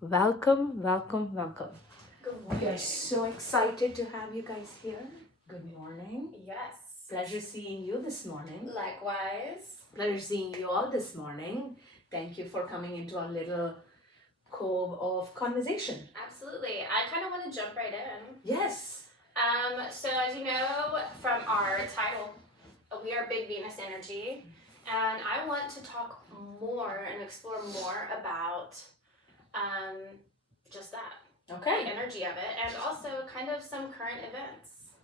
Welcome, welcome, welcome. Good We are morning. so excited to have you guys here. Good morning. Yes. Pleasure seeing you this morning. Likewise. Pleasure seeing you all this morning. Thank you for coming into our little cove of conversation. Absolutely. I kind of want to jump right in. Yes. So as you know from our title, we are Big Venus Energy, and I want to talk more and explore more about just that, the Okay. energy of it, and also kind of some current events.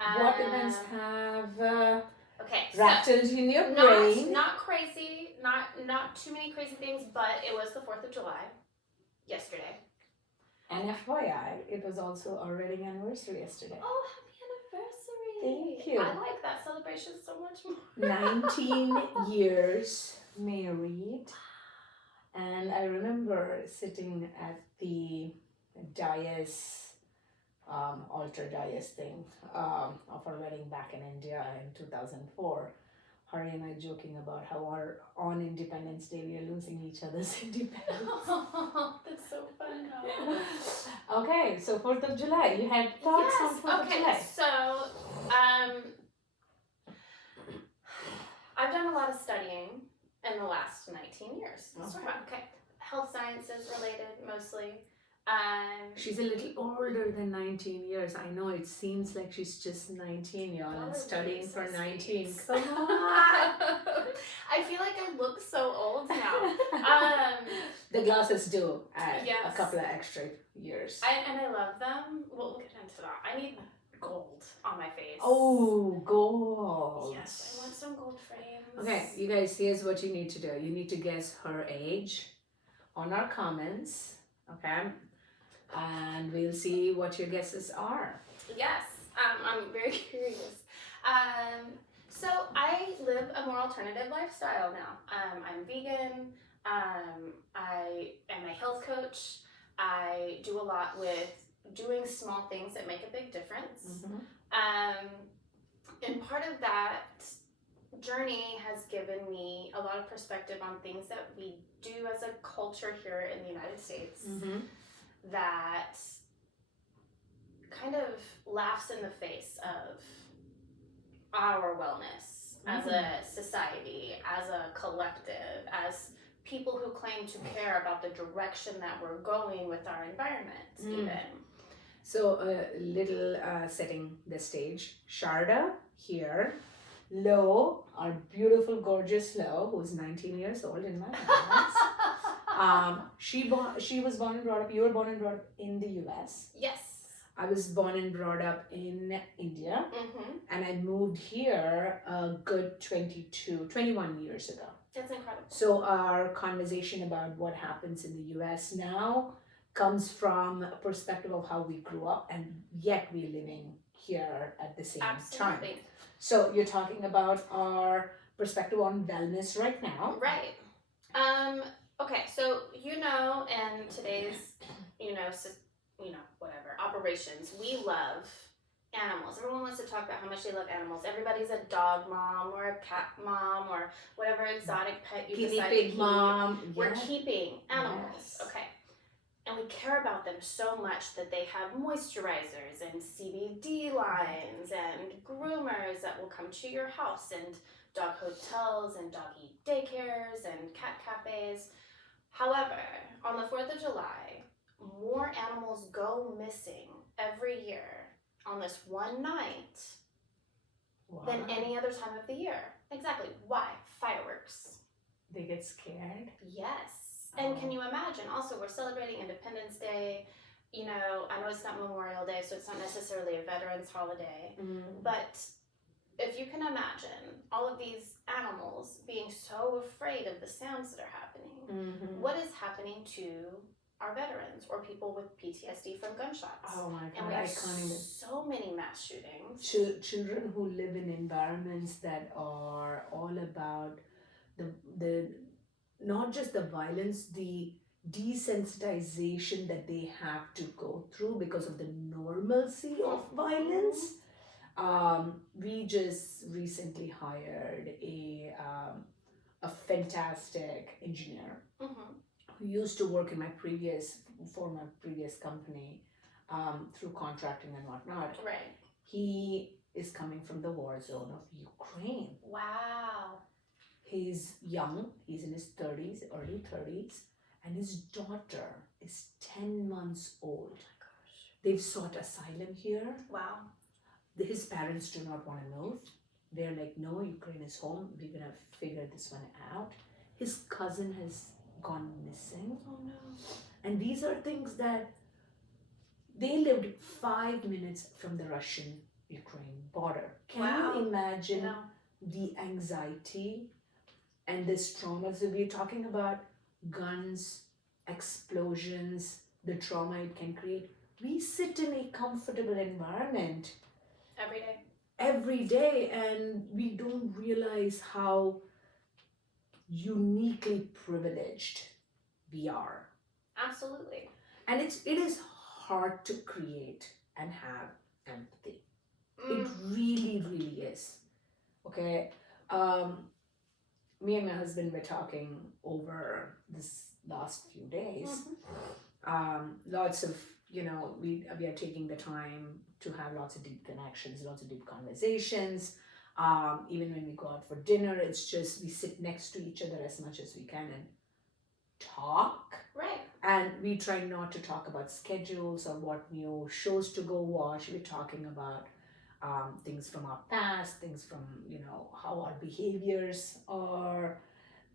What events have Okay, rattled in your not brain? not crazy, not too many crazy things, but it was the 4th of July yesterday. And FYI, it was also our wedding anniversary yesterday. Oh, happy anniversary! Thank you. I like that celebration so much more. 19 years married. And I remember sitting at the dais, altar dais thing of our wedding back in India in 2004. Hari and I joking about how on Independence Day we are losing each other's independence. That's so fun. Okay, so 4th of July. You had thoughts on 4th of July? So, I've done a lot of studying in the last 19 years. Okay. Health sciences related mostly. She's a little older than 19 years. I know it seems like she's just 19, y'all, and studying for 19. Come on. I feel like I look so old now. The glasses do add Yes. a couple of extra years. And I love them. We'll get into that. I need gold on my face. Oh, gold. Yes, I want some gold frames. Okay, you guys, here's what you need to do. You need to guess her age on our comments, okay? And we'll see what your guesses are. Yes, I'm very curious. So I live a more alternative lifestyle now. I'm vegan. I am a health coach. I do a lot with doing small things that make a big difference. And part of that journey has given me a lot of perspective on things that we do as a culture here in the United States that kind of laughs in the face of our wellness as a society, as a collective, as people who claim to care about the direction that we're going with our environment, even. So a little setting the stage. Sharda here. Lo, our beautiful, gorgeous Lo, who's 19 years old in my eyes. She was born and brought up. You were born and brought up in the U.S. Yes. I was born and brought up in India, and I moved here a good 21 years ago. That's incredible. So our conversation about what happens in the U.S. now comes from a perspective of how we grew up, and yet we're living here at the same time. So you're talking about our perspective on wellness right now. Right. Okay, so in today's, whatever, operations, we love animals. Everyone wants to talk about how much they love animals. Everybody's a dog mom or a cat mom or whatever exotic pet you decide to keep. Mom. We're keeping animals, Yes. okay. And we care about them so much that they have moisturizers and CBD lines and groomers that will come to your house and dog hotels and doggy daycares and cat cafes. However, on the 4th of July, more animals go missing every year on this one night than any other time of the year. Exactly. Why? Fireworks. They get scared? Yes. And can you imagine? Also, we're celebrating Independence Day. I know it's not Memorial Day, so it's not necessarily a veterans holiday. But if you can imagine all of these animals being so afraid of the sounds that are happening, what is happening to our veterans or people with PTSD from gunshots? Oh my God, and we have so many mass shootings. Children who live in environments that are all about the not just the violence, the desensitization that they have to go through because of the normalcy of violence. We just recently hired a fantastic engineer who used to work in for my previous company, through contracting and whatnot. Right. He is coming from the war zone of Ukraine. Wow. He's young, he's in his 30s, early 30s, and his daughter is 10 months old. Oh my gosh. They've sought asylum here. Wow. His parents do not want to move. They're like, no, Ukraine is home. We're going to figure this one out. His cousin has gone missing. Oh no. And these are things that they lived 5 minutes from the Russian Ukraine border. Can Wow. you imagine No. the anxiety and this trauma? So we're talking about guns, explosions, the trauma it can create. We sit in a comfortable environment Every day. every day and we don't realize how uniquely privileged we are. Absolutely. And it is hard to create and have empathy. It really, really is. Okay. Me and my husband were talking over this last few days. Lots of, we are taking the time to have lots of deep connections, lots of deep conversations. Even when we go out for dinner, it's just we sit next to each other as much as we can and talk. Right. And we try not to talk about schedules or what new shows to go watch. We're talking about things from our past, things from, how our behaviors are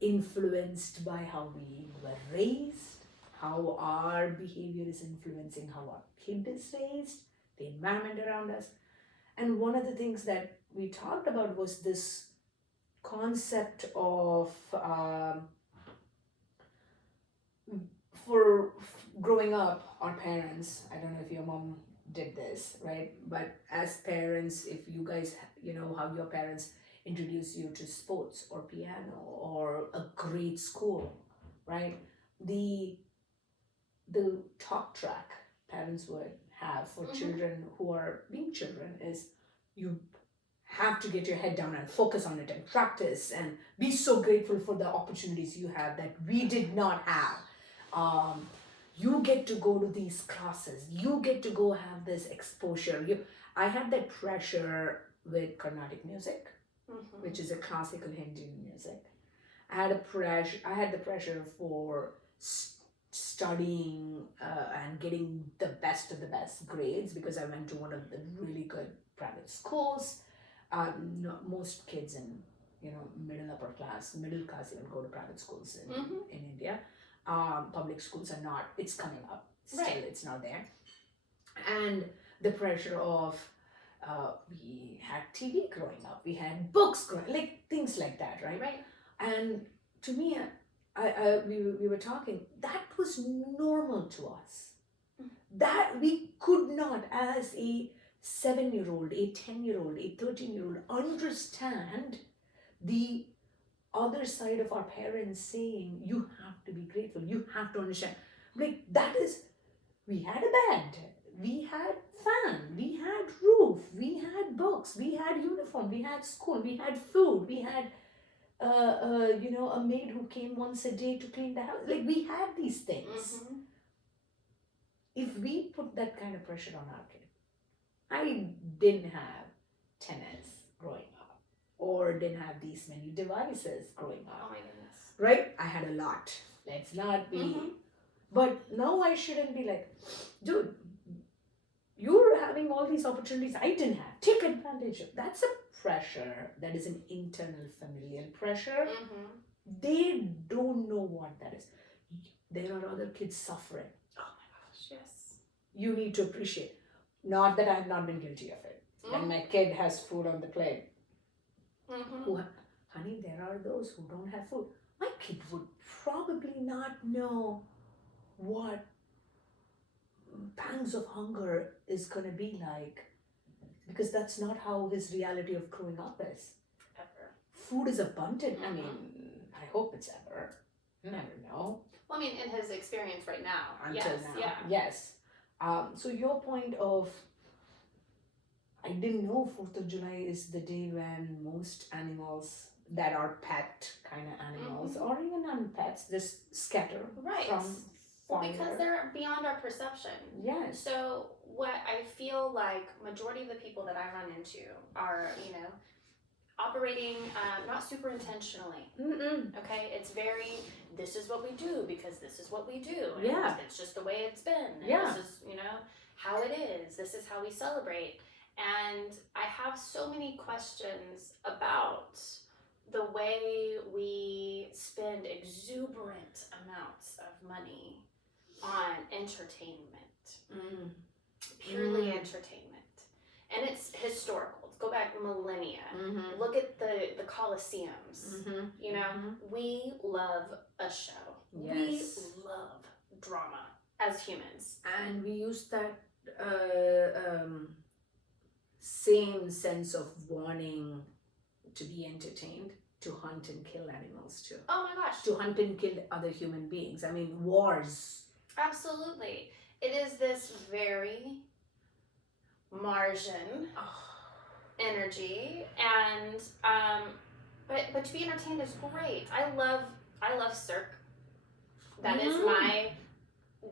influenced by how we were raised, how our behavior is influencing how our kid is raised, the environment around us. And one of the things that we talked about was this concept of growing up, our parents, I don't know if your mom did this, right? But as parents, if you guys, how your parents introduce you to sports or piano or a great school, right? The talk track parents would have for children who are being children is you have to get your head down and focus on it and practice and be so grateful for the opportunities you have that we did not have. You get to go to these classes, you get to go have this exposure. I had that pressure with Carnatic music, which is a classical Hindi music. I had the pressure for studying and getting the best of the best grades because I went to one of the really good private schools. Most kids in middle class even go to private schools in India. Public schools are not. It's coming up. Still, Right. It's not there. And the pressure of we had TV growing up, we had books growing, like things like that, right? Right. And to me, we were talking. That was normal to us. That we could not, as a 7-year-old, a 10-year-old, a 13-year-old, understand the other side of our parents saying, you have to be grateful, you have to understand. Like, that is, we had a bed, we had fan, we had roof, we had books, we had uniform, we had school, we had food, we had a maid who came once a day to clean the house. Like, we had these things. If we put that kind of pressure on our kid, I didn't have tennis growing up or didn't have these many devices growing Oh up, my goodness. right? I had a lot. Let's not be, but now I shouldn't be like, dude, you're having all these opportunities I didn't have. Take advantage of. That's a pressure that is an internal familial pressure. They don't know what that is. There are other kids suffering. Oh my gosh, yes. You need to appreciate. Not that I have not been guilty of it. When my kid has food on the plate, honey, there are those who don't have food. My kid would probably not know what pangs of hunger is going to be like because that's not how his reality of growing up is. Ever. Food is abundant. I mean, I hope it's ever. Never know. Well, I mean, in his experience right now. Until yes, now. Yeah. Yes. So your point of, I didn't know 4th of July is the day when most animals that are pet kind of animals, or even non-pets, just scatter Right. from Well, fire. because they're beyond our perception. Yes. So what I feel like majority of the people that I run into are, operating not super intentionally. Okay, it's very, this is what we do because this is what we do. And Yeah. it's just the way it's been. And Yeah. this is, how it is. This is how we celebrate. And I have so many questions about the way we spend exuberant amounts of money on entertainment, purely entertainment. And it's historical. Let's go back millennia. Look at the Colosseums. We love a show. Yes. We love drama as humans. And we use that same sense of wanting to be entertained to hunt and kill animals too. Oh my gosh. To hunt and kill other human beings. I mean, wars. Absolutely. It is this very Martian energy, and but to be entertained is great. I love Cirque. That is my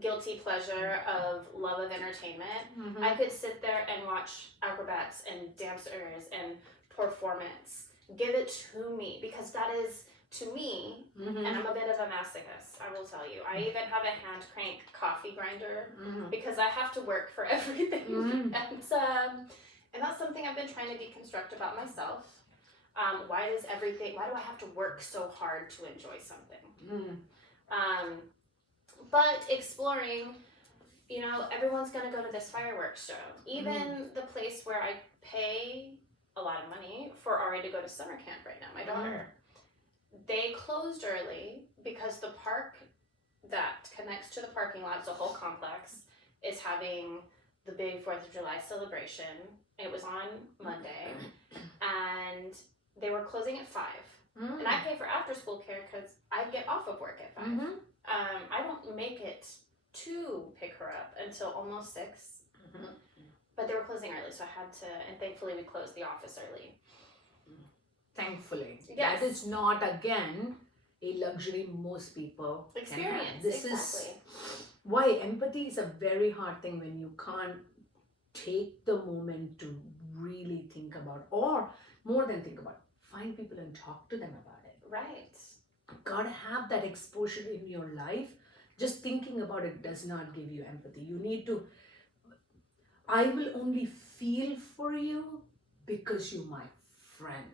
guilty pleasure of love of entertainment. I could sit there and watch acrobats and dancers and performance. Give it to me, because that is, to me, and I'm a bit of a masochist, I will tell you. I even have a hand crank coffee grinder because I have to work for everything. And that's something I've been trying to deconstruct about myself. Why do I have to work so hard to enjoy something? But exploring, everyone's going to go to this fireworks show. Even the place where I pay a lot of money for Ari to go to summer camp right now, my daughter. They closed early because the park that connects to the parking lot, it's a whole complex, is having the big 4th of July celebration. It was on Monday, and they were closing at 5. And I pay for after school care because I get off of work at 5. I don't make it to pick her up until almost 6. But they were closing early, so I had to, and thankfully we closed the office early. Thankfully. Yes. That is not, again, a luxury most people Experience. can have. This exactly. is why empathy is a very hard thing when you can't take the moment to really think about, or more than think about, find people and talk to them about it. Right. Gotta have that exposure in your life. Just thinking about it does not give you empathy. You need to, I will only feel for you because you're my friend.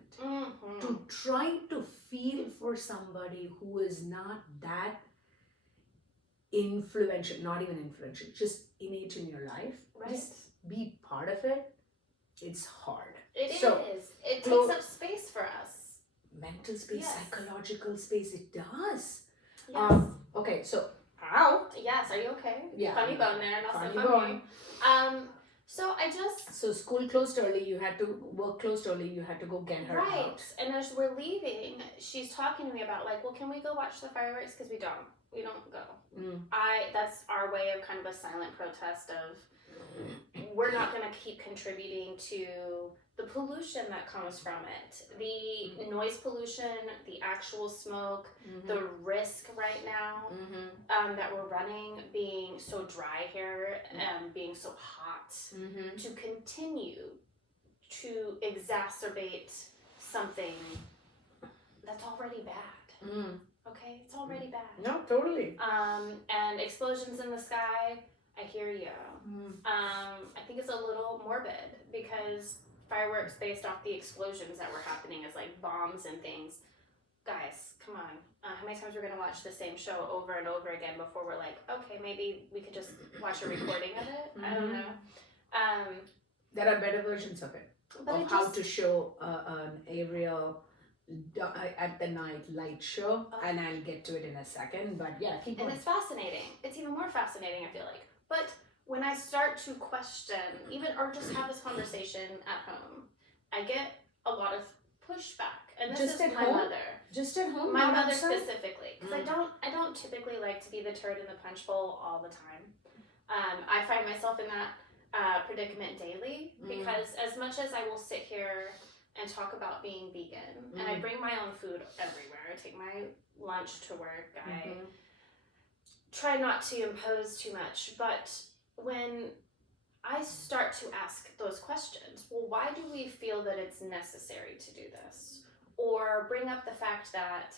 To try to feel for somebody who is not that influential, not even influential, just innate in your life, Right. just be part of it, it's hard. It So, is. It so- takes up space for us. Mental space, Yes. psychological space, it does. Yes. Okay, so, ow. Yes, are you okay? Yeah. Funny bone there, not so Funny funny. So I just, So school closed early, you had to, work closed early, you had to go get her right, out. and as we're leaving, she's talking to me about like, well, can we go watch the fireworks? Because we don't go. That's our way of kind of a silent protest of, we're not going to keep contributing to the pollution that comes from it. The noise pollution, the actual smoke, the risk right now that we're running, being so dry here and being so hot, to continue to exacerbate something that's already bad. Okay, it's already bad. No, totally. And explosions in the sky, I hear you. I think it's a little morbid because fireworks based off the explosions that were happening as like bombs and things. Guys, come on. How many times we're gonna watch the same show over and over again before we're like, okay, maybe we could just watch a recording of it? I don't know. There are better versions of it. But Of it how just, to show an aerial at the night light show, and I'll get to it in a second, but yeah, keep and going. it's fascinating. It's even more fascinating, I feel like. But when I start to question, even or just have this conversation at home, I get a lot of pushback. And this Just is at my home? mother. Just at home, My not mother outside? specifically, because I don't typically like to be the turd in the punch bowl all the time. I find myself in that predicament daily because as much as I will sit here and talk about being vegan. And I bring my own food everywhere. I take my lunch to work. I try not to impose too much. But when I start to ask those questions, well, why do we feel that it's necessary to do this? Or bring up the fact that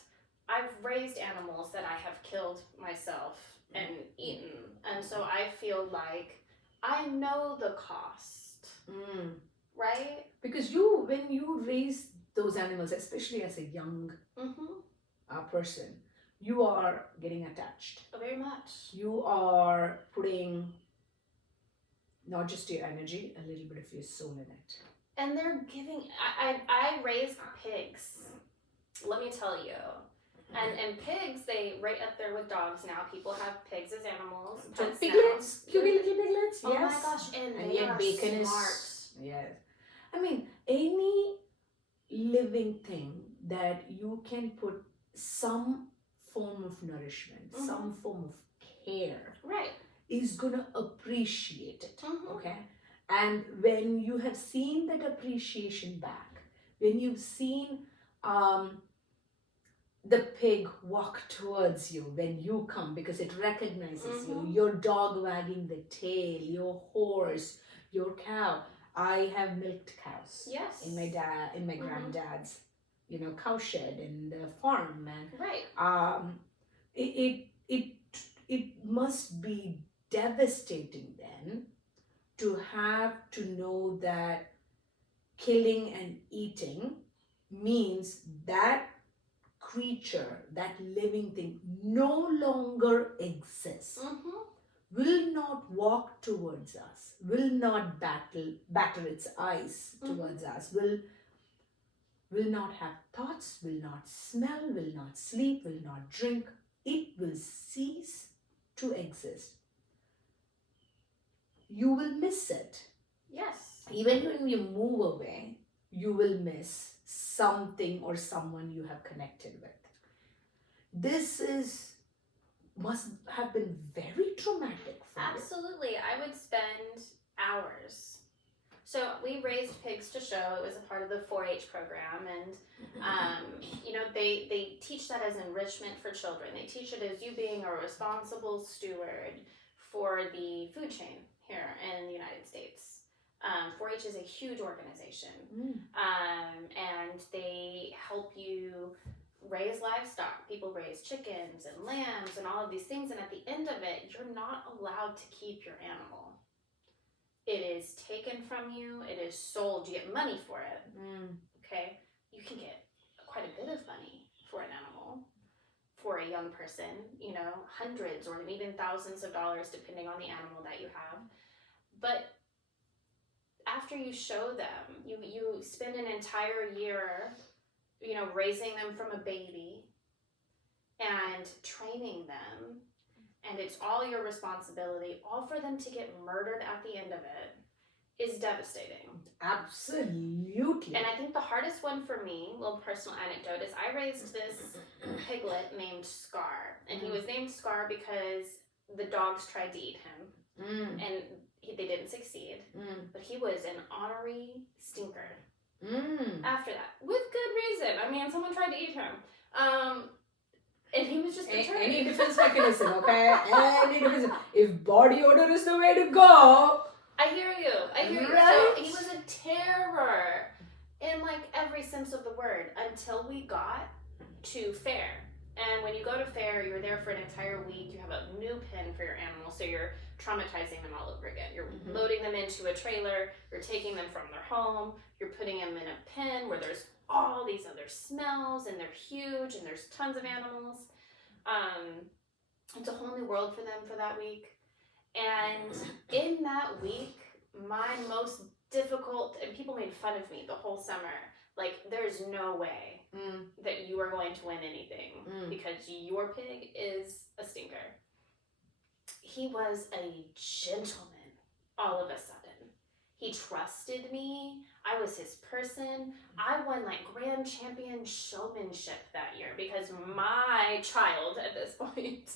I've raised animals that I have killed myself and eaten. And so I feel like I know the cost, right? Because when you raise those animals, especially as a young person, you are getting attached. Very much. You are putting not just your energy, a little bit of your soul in it. And they're giving, I raised pigs, let me tell you. And pigs, they right up there with dogs now. People have pigs as animals. So piglets, cute little piglets. Oh yes. my gosh, and they yet are bacon smart. Is yes. I mean, any living thing that you can put some form of nourishment, some form of care, right, is gonna appreciate it. Mm-hmm. Okay, and when you have seen that appreciation back, when you've seen the pig walk towards you when you come because it recognizes you, your dog wagging the tail, your horse, your cow. I have milked cows. Yes. In my granddad's, cow shed in the farm, and right. It must be devastating then to have to know that killing and eating means that creature, that living thing, no longer exists, will not walk towards us, will not batter its eyes towards us, will not have thoughts, will not smell, will not sleep, will not drink. It will cease to exist. You will miss it. Yes. Even when you move away, you will miss something or someone you have connected with. This must have been very traumatic for you. Absolutely. I would spend hours. So we raised pigs to show. It was a part of the 4-H program, and they teach that as enrichment for children. They teach it as you being a responsible steward for the food chain here in the United States. 4-H is a huge organization, and they help you raise livestock. People raise chickens and lambs and all of these things, and at the end of it, you're not allowed to keep your animal. It is taken from you. It is sold. You get money for it. Okay? You can get quite a bit of money for an animal. For a young person, hundreds or even thousands of dollars depending on the animal that you have. But after you show them, you spend an entire year, raising them from a baby and training them, and it's all your responsibility, all for them to get murdered at the end of it is devastating. Absolutely. And I think the hardest one for me, little personal anecdote, is I raised this piglet named Scar. And he was named Scar because the dogs tried to eat him. And they didn't succeed. But he was an ornery stinker. After that. With good reason. I mean, someone tried to eat him. And he was just determined. Any defense mechanism, okay? Any defense. If body odor is the way to go. I hear you. Right? So he was a terror in every sense of the word until we got to fair. And when you go to fair, you're there for an entire week. You have a new pen for your animal, so you're traumatizing them all over again. You're loading them into a trailer. You're taking them from their home. You're putting them in a pen where there's all these other smells, and they're huge, and there's tons of animals. It's a whole new world for them for that week. And in that week, my most difficult, and people made fun of me the whole summer, there's no way that you are going to win anything because your pig is a stinker. He was a gentleman all of a sudden. He trusted me. I was his person. I won grand champion showmanship that year because my child at this point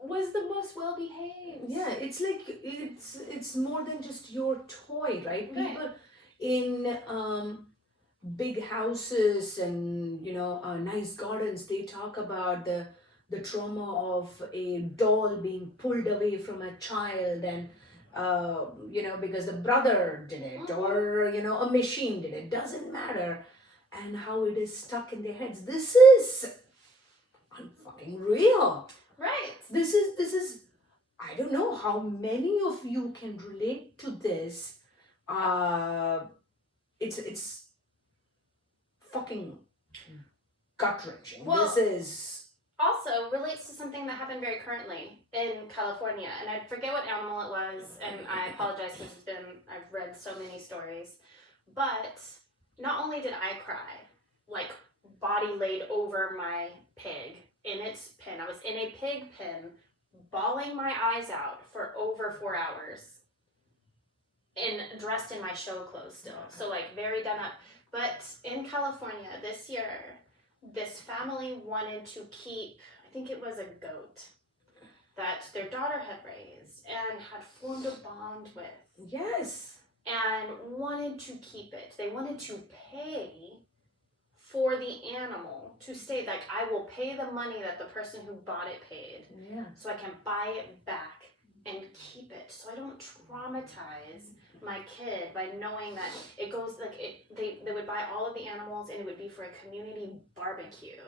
was the most well behaved. Yeah, it's more than just your toy, right? People in big houses and nice gardens. They talk about the trauma of a doll being pulled away from a child, and because the brother did it, or a machine did it, doesn't matter, and how it is stuck in their heads. This is unfucking real. Right. This is I don't know how many of you can relate to this. It's fucking gut wrenching. Well, this is also relates to something that happened very currently in California, and I forget what animal it was, and I apologize because I've read so many stories, but not only did I cry, like body laid over my pig in its pen. I was in a pig pen, bawling my eyes out for over 4 hours, and dressed in my show clothes still, so like very done up. But in California this year, this family wanted to keep, I think it was a goat that their daughter had raised and had formed a bond with, yes, and wanted to keep it. They wanted to pay for the animal to stay. Like, I will pay the money that the person who bought it paid, yeah, so I can buy it back and keep it, so I don't traumatize my kid by knowing that it goes like they would buy all of the animals and it would be for a community barbecue.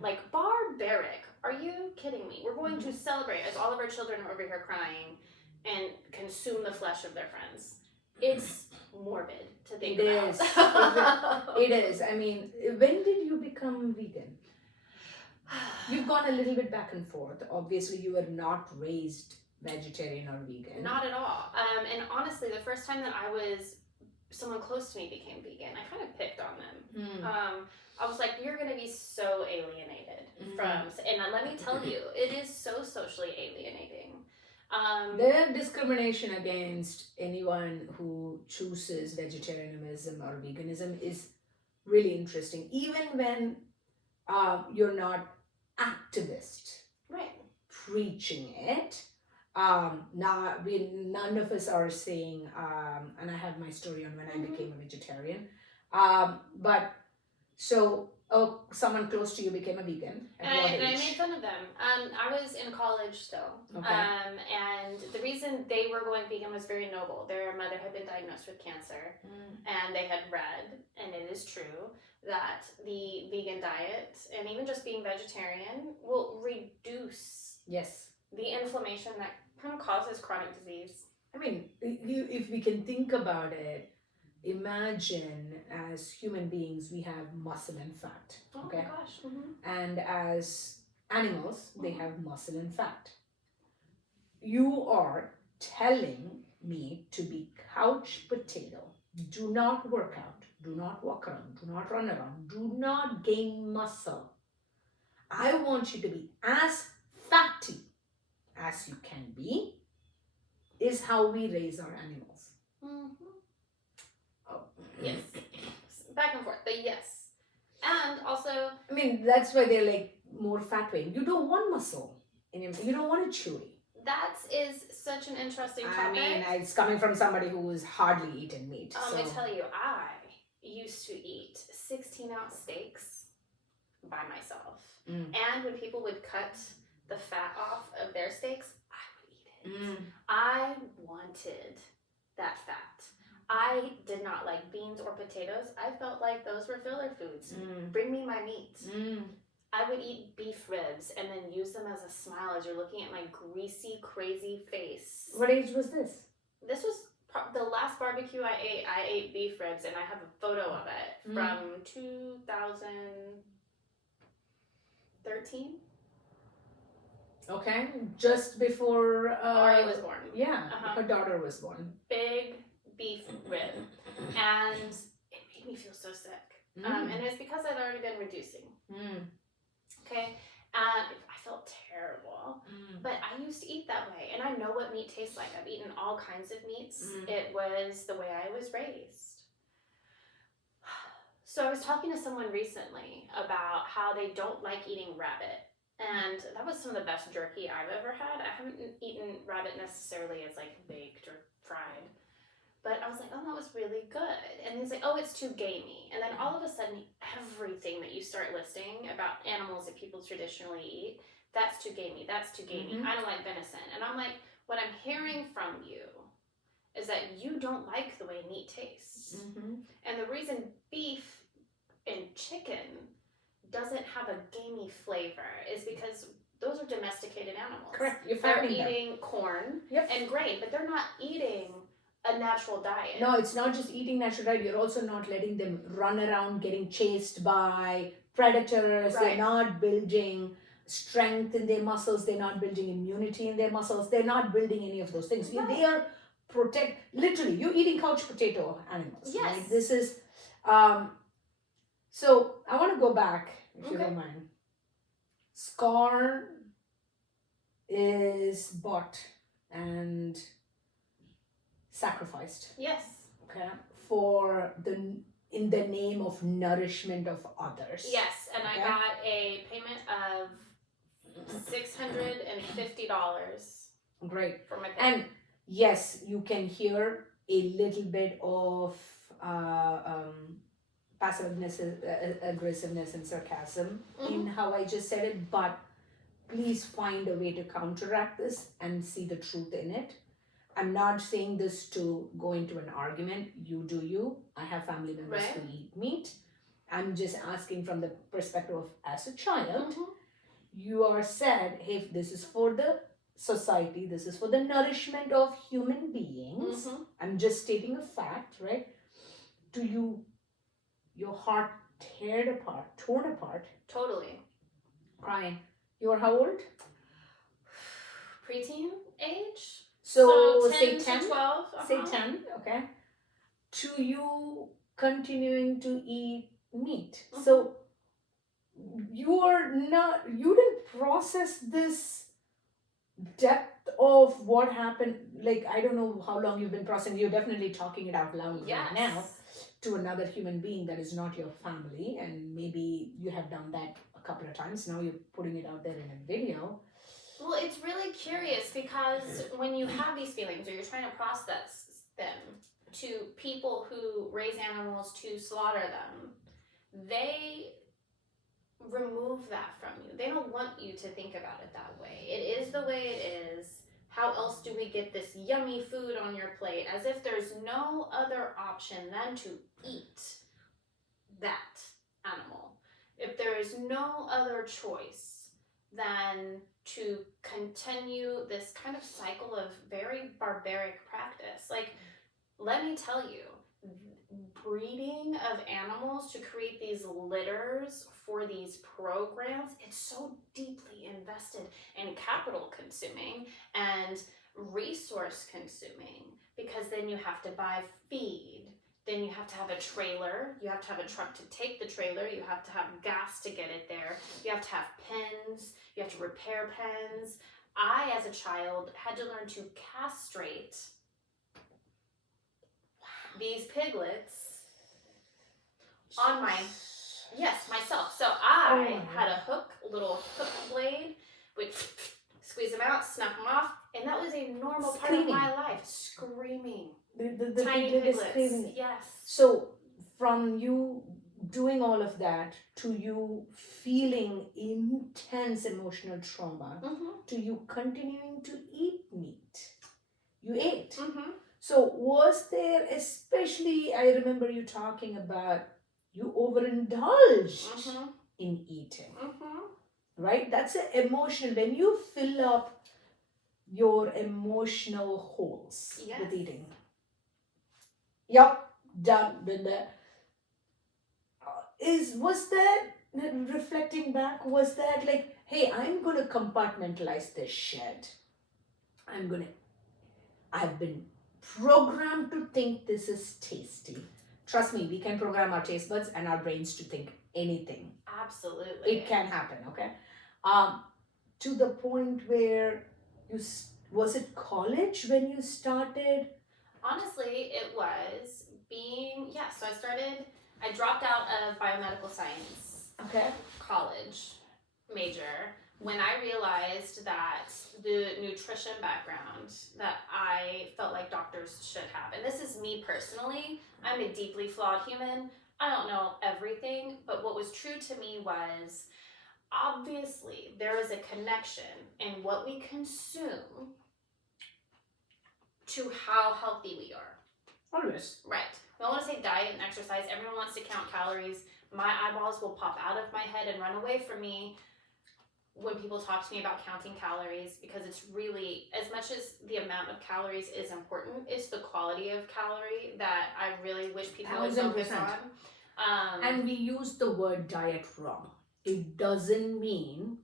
Like, barbaric. Are you kidding me? We're going to celebrate as all of our children are over here crying and consume the flesh of their friends. It's morbid to think It about. is. It is. I mean, when did you become vegan? You've gone a little bit back and forth. Obviously, you were not raised vegetarian or vegan. Not at all. And honestly, the first time that someone close to me became vegan, I kind of picked on them. I was like, you're going to be so alienated from, and let me tell you, it is so socially alienating. The discrimination against anyone who chooses vegetarianism or veganism is really interesting, even when you're not activist, right, preaching it. None of us are saying, and I have my story on when I became a vegetarian. But so, someone close to you became a vegan. And I made fun of them. I was in college still. Okay. And the reason they were going vegan was very noble. Their mother had been diagnosed with cancer, and they had read, and it is true, that the vegan diet, and even just being vegetarian, will reduce the inflammation that kind of causes chronic disease. I mean, if we can think about it, imagine as human beings we have muscle and fat. Okay. Oh my gosh. And as animals, they have muscle and fat. You are telling me to be couch potato. Do not work out. Do not walk around. Do not run around. Do not gain muscle. I want you to be as fatty as you can be, is how we raise our animals. Oh. Yes. Back and forth, but yes. And also, I mean, that's why they're like more fat weight. You don't want muscle in your, you don't want it chewy. That is such an interesting topic. I mean, it's coming from somebody who's hardly eaten meat. Let me tell you, I used to eat 16-ounce steaks by myself. And when people would cut the fat off of their steaks, I would eat it. I wanted that fat. I did not like beans or potatoes. I felt like those were filler foods. Bring me my meat. I would eat beef ribs and then use them as a smile as you're looking at my greasy, crazy face. What age was this? This was the last barbecue I ate. I ate beef ribs, and I have a photo of it from 2013. Okay, just before Ari was born. Yeah, her daughter was born. Big beef rib, and it made me feel so sick. And it's because I'd already been reducing. Okay, and I felt terrible, but I used to eat that way, and I know what meat tastes like. I've eaten all kinds of meats. It was the way I was raised. So I was talking to someone recently about how they don't like eating rabbit. And that was some of the best jerky I've ever had. I haven't eaten rabbit necessarily as like baked or fried, But I was like, oh, that was really good. And he's like, oh, it's too gamey. And then all of a sudden, everything that you start listing about animals that people traditionally eat, that's too gamey, that's too gamey. Mhm. I don't like venison. And I'm like, what I'm hearing from you is that you don't like the way meat tastes. And the reason beef and chicken doesn't have a gamey flavor is because those are domesticated animals. Correct. You're They're fattening them. eating corn Yep. and grain, but they're not eating a natural diet. No, it's not just eating natural diet. You're also not letting them run around getting chased by predators. Right. They're not building strength in their muscles. They're not building immunity in their muscles. They're not building any of those things. Right. They are literally, you're eating couch potato animals. Yes. Right? This is, so I want to go back, if you Okay. don't mind. Scar is bought and sacrificed, Yes. okay, in the name of nourishment of others. Yes, and Okay. I got a payment of $650 Great. for my pet. And yes, you can hear a little bit of passive aggressiveness and sarcasm in how I just said it, but please find a way to counteract this and see the truth in it. I'm not saying this to go into an argument. You do you. I have family members Right. who eat meat. I'm just asking from the perspective of as a child, you are said, hey, this is for the society, this is for the nourishment of human beings. I'm just stating a fact, right? Do your heart torn apart, Totally. crying? You are how old? Preteen age? So 10 say to 10. 12. Say 10, okay. To you continuing to eat meat. So you didn't process this depth of what happened. Like, I don't know how long you've been processing. You're definitely talking it out loud Yes. right now to another human being that is not your family, and maybe you have done that a couple of times. Now you're putting it out there in a video. Well, it's really curious because when you have these feelings or you're trying to process them to people who raise animals to slaughter them, they remove that from you. They don't want you to think about it that way. It is the way it is. How else do we get this yummy food on your plate? As if there's no other option than to eat that animal. If there is no other choice than to continue this kind of cycle of very barbaric practice. Like, let me tell you, breeding of animals to create these litters for these programs, it's so deeply invested and capital consuming and resource consuming, because then you have to buy feed, then you have to have a trailer, you have to have a truck to take the trailer, you have to have gas to get it there, you have to have pens, you have to repair pens. I, as a child, had to learn to castrate these piglets on myself. So I had a little hook blade, would squeeze them out, snap them off, and that was a normal part of my life. Screaming. The Tiny piglet is piglets. screaming. Yes. So from you doing all of that to you feeling intense emotional trauma to you continuing to eat meat, you ate. So was there, especially, I remember you talking about you overindulged in eating, right? That's an emotional, when you fill up your emotional holes with eating. Yep, done, been there. Was that, reflecting back, was that like, hey, I'm going to compartmentalize this shit. I've been programmed to think this is tasty. Trust me, we can program our taste buds and our brains to think anything. Absolutely. It can happen, okay? To the point where was it college when you started? Honestly, it was so I dropped out of biomedical science college major when I realized that the nutrition background that I I felt like doctors should have. And this is me personally. I'm a deeply flawed human. I don't know everything, but what was true to me was obviously there is a connection in what we consume to how healthy we are. Always. Right. We all want to say diet and exercise. Everyone wants to count calories. My eyeballs will pop out of my head and run away from me when people talk to me about counting calories, because it's really, as much as the amount of calories is important, it's the quality of calorie that I really wish people would focus 1000%. on. And we use the word diet wrong. It doesn't mean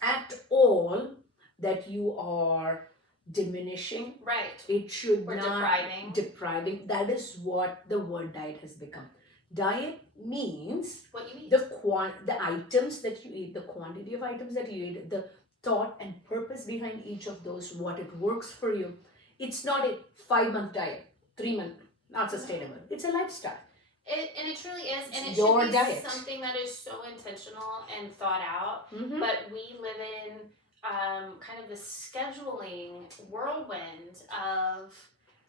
at all that you are diminishing. Right. It should Or not depriving. That is what the word diet has become. Diet means What you eat. the items that you eat, the quantity of items that you eat, the thought and purpose behind each of those, what it works for you. It's not a 5-month diet, 3-month, not sustainable. It's a lifestyle. And it truly is, and it Your should be diet. something that is so intentional and thought out. Mm-hmm. But we live in kind of the scheduling whirlwind of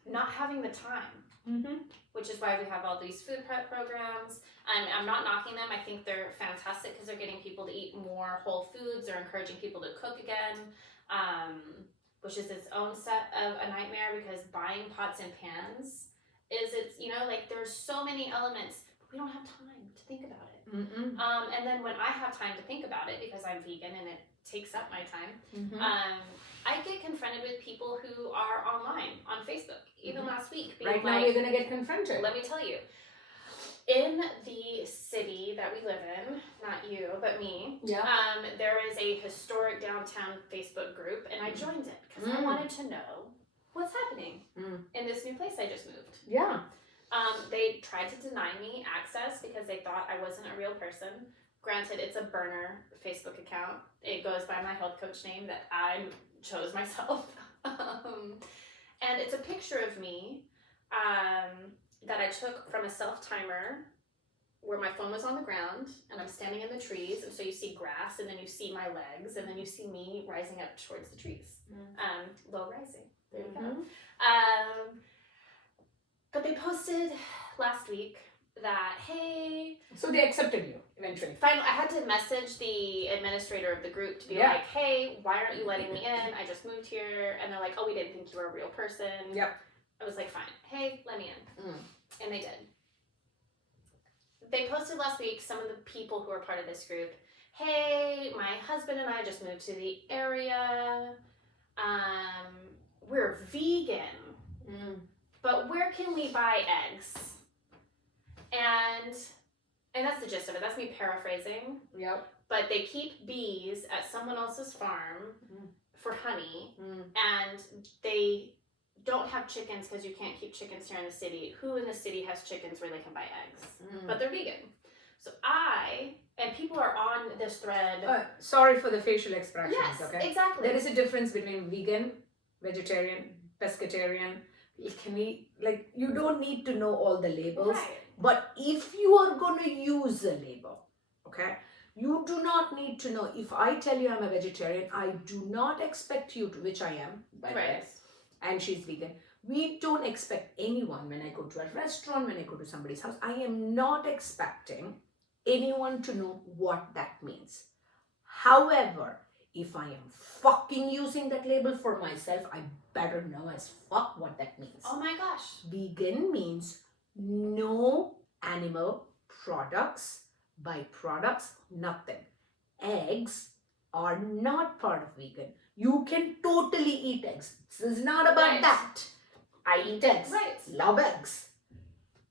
not having the time, Mm-hmm. which is why we have all these food prep programs. I'm not knocking them. I think they're fantastic because they're getting people to eat more whole foods. They're encouraging people to cook again, which is its own set of a nightmare, because buying pots and pans like there's so many elements, but we don't have time to think about it. Mm-mm. And then when I have time to think about it, because I'm vegan and it takes up my time, Mm-hmm. I get confronted with people who are online on Facebook, even last week. Being Right now, we're going to get confronted. let me tell you, in the city that we live in, not you, but me, Yeah. there is a historic downtown Facebook group, and I joined it because I wanted to know what's happening in this new place I just moved. Yeah. They tried to deny me access because they thought I wasn't a real person. Granted, it's a burner Facebook account. It goes by my health coach name that I chose myself. And it's a picture of me that I took from a self-timer where my phone was on the ground and I'm standing in the trees, and so you see grass, and then you see my legs, and then you see me rising up towards the trees. Low rising. There you go. But they posted last week that, hey, So they accepted you eventually. finally, I had to message the administrator of the group to be like, hey, why aren't you letting me in? I just moved here. And they're like, oh, we didn't think you were a real person. Yep. I was like, fine. Hey, let me in. Mm. And they did. They posted last week, some of the people who are part of this group, hey, my husband and I just moved to the area. We're vegan. But where can we buy eggs? And that's the gist of it. That's me paraphrasing. Yep. But they keep bees at someone else's farm for honey, and they don't have chickens because you can't keep chickens here in the city. Who in the city has chickens where they can buy eggs? But they're vegan. So and people are on this thread. Sorry for the facial expressions, yes, okay? exactly. There is a difference between vegan, vegetarian, pescatarian. You don't need to know all the labels. Right. But if you are going to use a label, okay, you do not need to know. If I tell you I'm a vegetarian, I do not expect you to, which I am, by the way, and she's vegan. We don't expect anyone, when I go to a restaurant, when I go to somebody's house, I am not expecting anyone to know what that means. However, if I am fucking using that label for myself, I better know as fuck what that means. Oh my gosh. Vegan means no animal products, byproducts, nothing. Eggs are not part of vegan. You can totally eat eggs. This is not about that. I eat eggs. Right. Love eggs.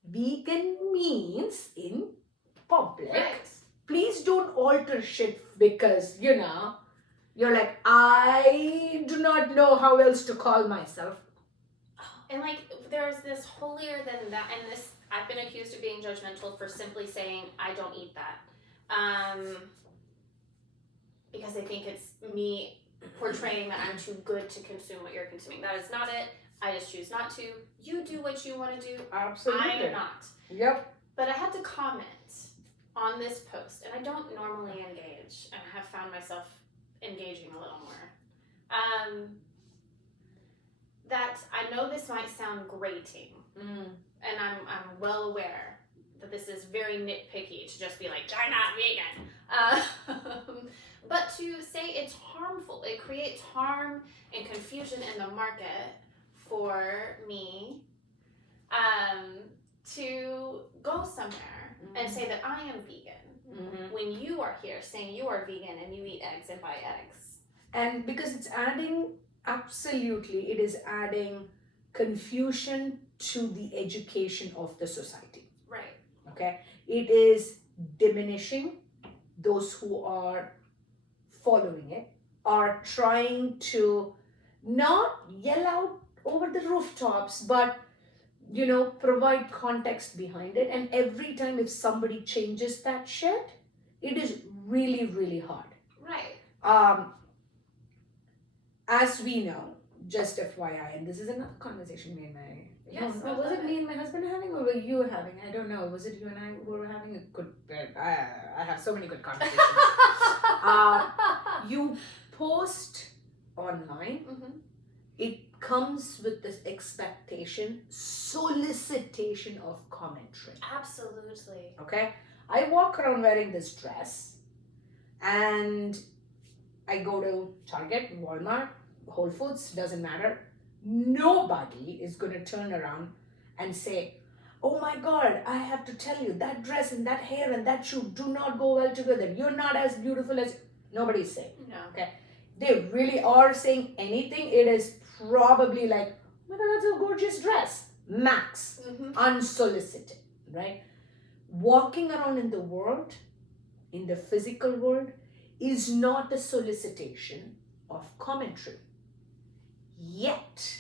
Vegan means in public. Right. Please don't alter shit because, you're like, I do not know how else to call myself. And there's this holier than that, and this, I've been accused of being judgmental for simply saying I don't eat that, because I think it's me portraying that I'm too good to consume what you're consuming. That is not it. I just choose not to. You do what you want to do. Absolutely. I am not. Yep. But I had to comment on this post, and I don't normally engage, and I have found myself engaging a little more. that I know this might sound grating, and I'm well aware that this is very nitpicky to just be like, I'm not vegan. But to say it's harmful, it creates harm and confusion in the market for me to go somewhere and say that I am vegan when you are here saying you are vegan and you eat eggs and buy eggs. And because it's adding, absolutely, it is adding confusion to the education of the society. Right. Okay? It is diminishing those who are following it, are trying to not yell out over the rooftops, but provide context behind it. And every time if somebody changes that shit, it is really, really hard. Right. As we know, just FYI, and this is another conversation me and my was it me and my husband having, or were you having? I don't know. Was it you and I were having a good? I have so many good conversations. You post online. It comes with this expectation, solicitation of commentary. Absolutely. Okay, I walk around wearing this dress, and I go to Target, Walmart, Whole Foods, doesn't matter. Nobody is going to turn around and say, oh my God, I have to tell you, that dress and that hair and that shoe do not go well together. You're not as beautiful as... Nobody's saying. No. Okay. They really are saying anything. It is probably like, oh my God, that's a gorgeous dress. Max. Unsolicited. Right? Walking around in the world, in the physical world, is not a solicitation of commentary. Yet,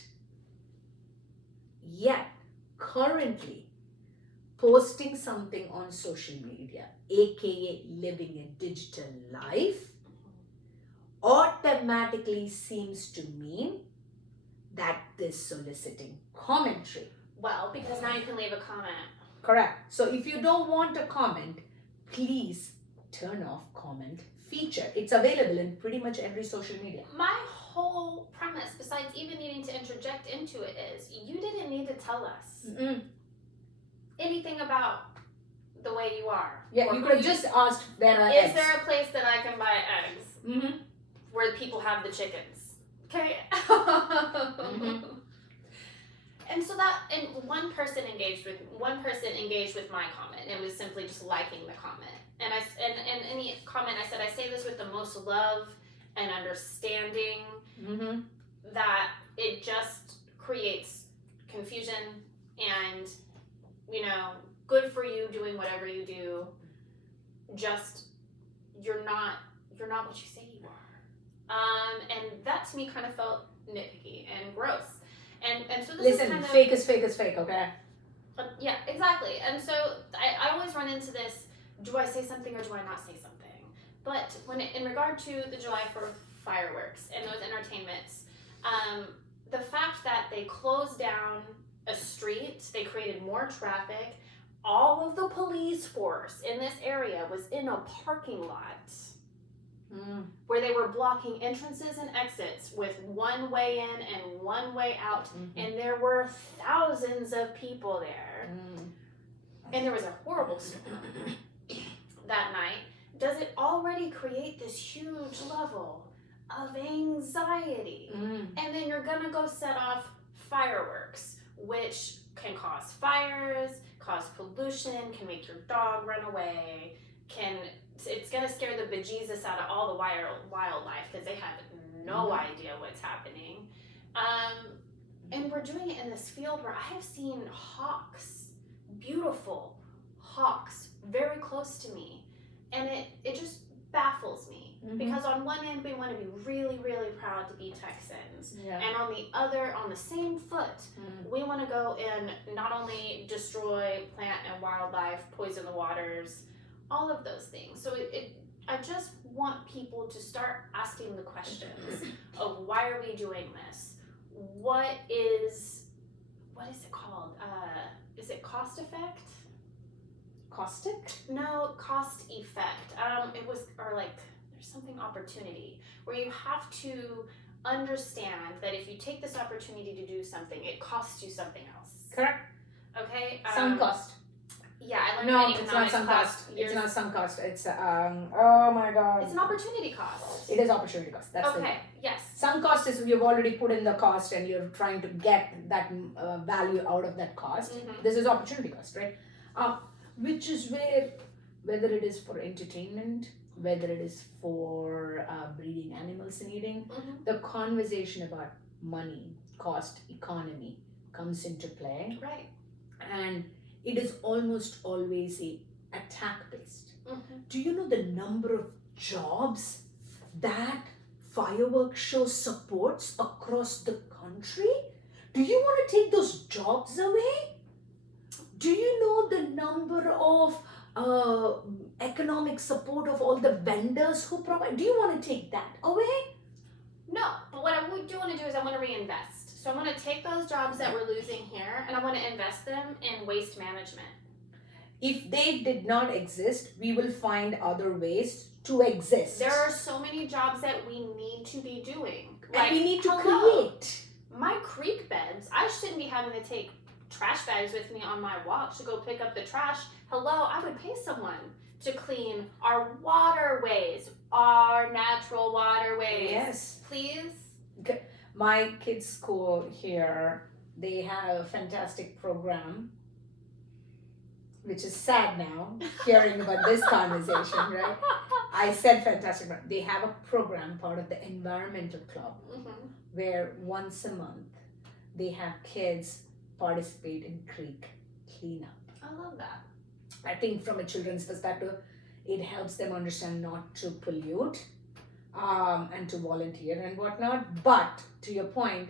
currently, posting something on social media, aka living a digital life, automatically seems to mean that this soliciting commentary. Well, because now you can leave a comment. Correct. So if you don't want a comment, please turn off comment feature. It's available in pretty much every social media. My whole premise, besides even needing to interject into it, is you didn't need to tell us anything about the way you are. Yeah, you could have just asked where are eggs. Is there a place that I can buy eggs where people have the chickens? Okay. And so one person engaged with my comment. It was simply just liking the comment. And any comment I said, I say this with the most love and understanding that it just creates confusion and, good for you doing whatever you do. Just, you're not what you say you are. And that to me kind of felt nitpicky and gross. And so this is kind of... fake is fake is fake, okay? Yeah, exactly. And so I always run into this, do I say something or do I not say something? But in regard to the July 4th fireworks and those entertainments, the fact that they closed down a street, they created more traffic, all of the police force in this area was in a parking lot where they were blocking entrances and exits with one way in and one way out, and there were thousands of people there. And there was a horrible storm that night. Does it already create this huge level of anxiety? And then you're gonna go set off fireworks, which can cause fires, cause pollution, can make your dog run away, it's gonna scare the bejesus out of all the wildlife because they have no idea what's happening. And we're doing it in this field where I have seen hawks, beautiful hawks, very close to me. And it just baffles me because on one end we want to be really, really proud to be Texans, and on the other, on the same foot, we want to go and not only destroy plant and wildlife, poison the waters, all of those things. So I just want people to start asking the questions of why are we doing this? What is it called? Is it cost effect? Caustic? No, cost effect. There's something opportunity where you have to understand that if you take this opportunity to do something, it costs you something else. Correct. Okay? Some cost. Yeah, I learned No, in it's not economics some class cost. years. It's not some cost. It's oh my god. It's an opportunity cost. It is opportunity cost. That's the Okay, thing. yes. Some cost is you've already put in the cost and you're trying to get that value out of that cost. Mhm. This is opportunity cost, right? Which is where, whether it is for entertainment, whether it is for breeding animals and eating, Mhm. the conversation about money, cost, economy comes into play, Right. and it is almost always a attack based. Mhm. Do you know the number of jobs that fireworks show supports across the country? Do you want to take those jobs away? Do you know the number of economic support of all the vendors who provide? Do you want to take that away? No, but what I do want to do is I want to reinvest. So I'm going to take those jobs that we're losing here and I want to invest them in waste management. If they did not exist, we will find other ways to exist. There are so many jobs that we need to be doing. And we need to hello, create. my creek beds, I shouldn't be having to take trash bags with me on my walk to go pick up the trash. Hello, I would pay someone to clean our waterways, our natural waterways. Yes. Please. My kids' school here, they have a fantastic program, which is sad now, hearing about this conversation, right? I said fantastic. They have a program, part of the environmental club, Mhm. where once a month they have kids participate in creek cleanup. I love that. I think from a children's perspective, it helps them understand not to pollute and to volunteer and whatnot. But to your point,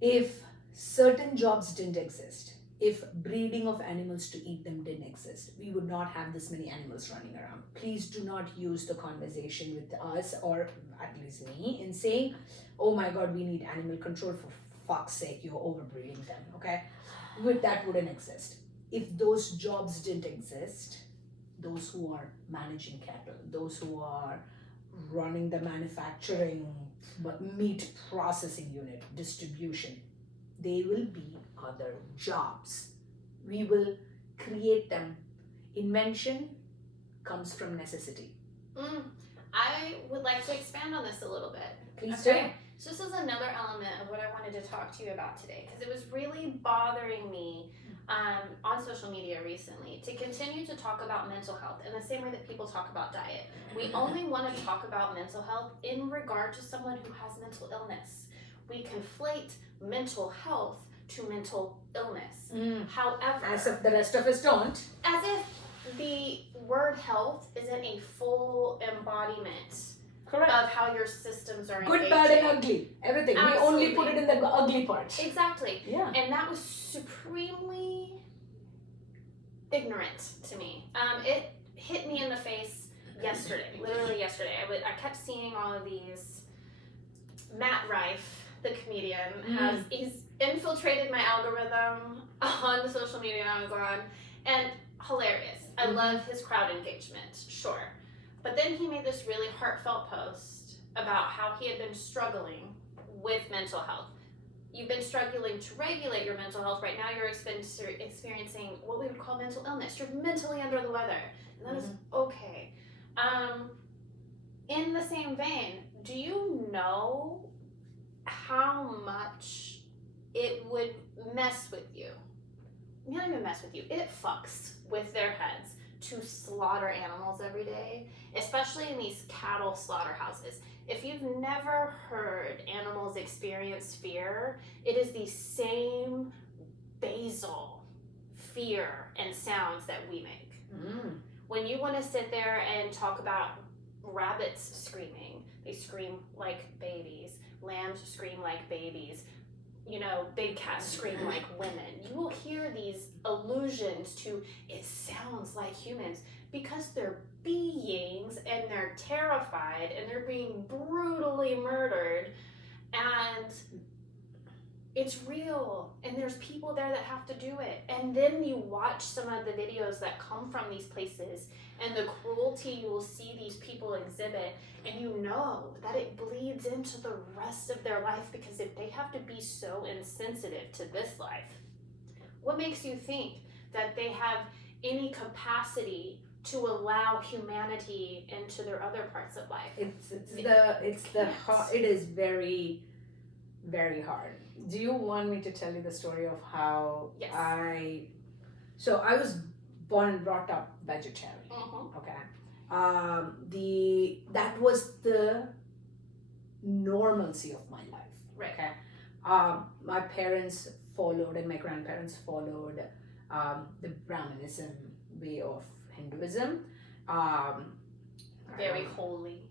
if certain jobs didn't exist, if breeding of animals to eat them didn't exist, we would not have this many animals running around. Please do not use the conversation with us, or at least me, in saying, oh my god, we need animal control, for fuck's sake, you're overbreeding them, okay? That wouldn't exist. If those jobs didn't exist, those who are managing cattle, those who are running the manufacturing, meat processing unit, distribution, they will be other jobs. We will create them. Invention comes from necessity. I would like to expand on this a little bit. Please Okay. So this is another element of what I wanted to talk to you about today, because it was really bothering me on social media recently to continue to talk about mental health in the same way that people talk about diet. We only want to talk about mental health in regard to someone who has mental illness. We conflate mental health to mental illness. However, As if the rest of us don't. as if the word health isn't a full embodiment Correct. of how your systems are Good, engaging. bad, and ugly. Everything. We only put it in the ugly part. Exactly. Yeah. And that was supremely ignorant to me. It hit me in the face yesterday, literally yesterday. I kept seeing all of these. Matt Rife, the comedian, he's infiltrated my algorithm on the social media I was on, and hilarious. I love his crowd engagement, sure. But then he made this really heartfelt post about how he had been struggling with mental health. You've been struggling to regulate your mental health. Right now you're experiencing what we would call mental illness. You're mentally under the weather. And that is okay. In the same vein, do you know how much it would mess with you? Not even mess with you. It fucks with their heads to slaughter animals every day, especially in these cattle slaughterhouses. If you've never heard animals experience fear, it is the same basal fear and sounds that we make. When you want to sit there and talk about rabbits screaming, they scream like babies. Lambs scream like babies. You know, big cats scream like women. You will hear these allusions to it sounds like humans because they're beings and they're terrified and they're being brutally murdered. And It's real, and there's people there that have to do it. And then you watch some of the videos that come from these places and the cruelty you will see these people exhibit, and you know that it bleeds into the rest of their life, because if they have to be so insensitive to this life, what makes you think that they have any capacity to allow humanity into their other parts of life? It is very, very hard. Do you want me to tell you the story of how Yes. I was born and brought up vegetarian. Okay. That was the normalcy of my life. Right. Okay. My parents followed and my grandparents followed the Brahmanism way of Hinduism. Very holy.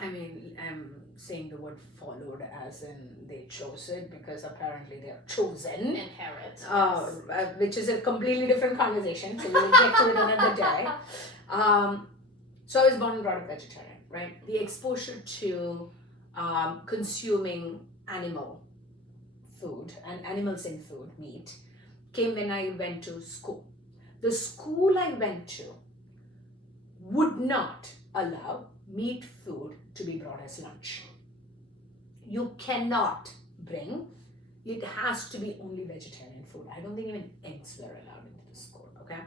I mean, I'm saying the word followed as in they chose it, because apparently they are chosen. Inherit. Which is a completely different conversation, so we'll get to it another day. So I was born and brought up vegetarian, right? The exposure to consuming animal food and animals in food, meat, came when I went to school. The school I went to would not allow meat food to be brought as lunch. You cannot bring, it has to be only vegetarian food. I don't think even eggs were allowed into the school, okay?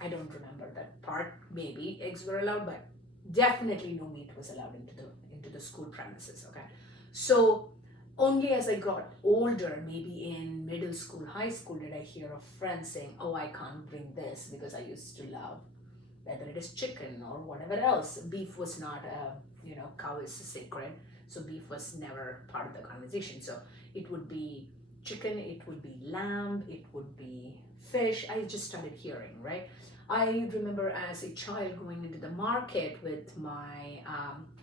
I don't remember that part. Maybe eggs were allowed, but definitely no meat was allowed into the school premises, okay? So only as I got older, maybe in middle school, high school, did I hear of friends saying, oh, I can't bring this because I used to love, whether it is chicken or whatever else. Beef was not, cow is sacred, so beef was never part of the conversation. So it would be chicken, it would be lamb, it would be fish. I just started hearing, right? I remember as a child going into the market with my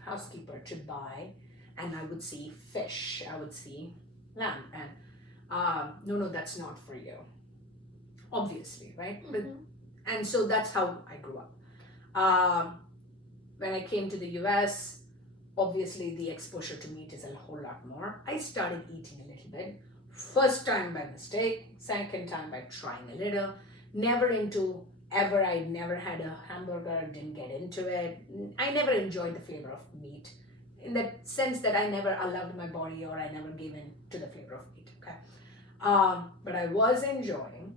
housekeeper to buy, and I would see fish, I would see lamb, and no, that's not for you, obviously, right? And so that's how I grew up. When I came to the US, obviously the exposure to meat is a whole lot more. I started eating a little bit. First time by mistake, second time by trying a little. Never into ever, I never had a hamburger, didn't get into it. I never enjoyed the flavor of meat, in that sense that I never allowed my body, or I never gave in to the flavor of meat, okay? But I was enjoying.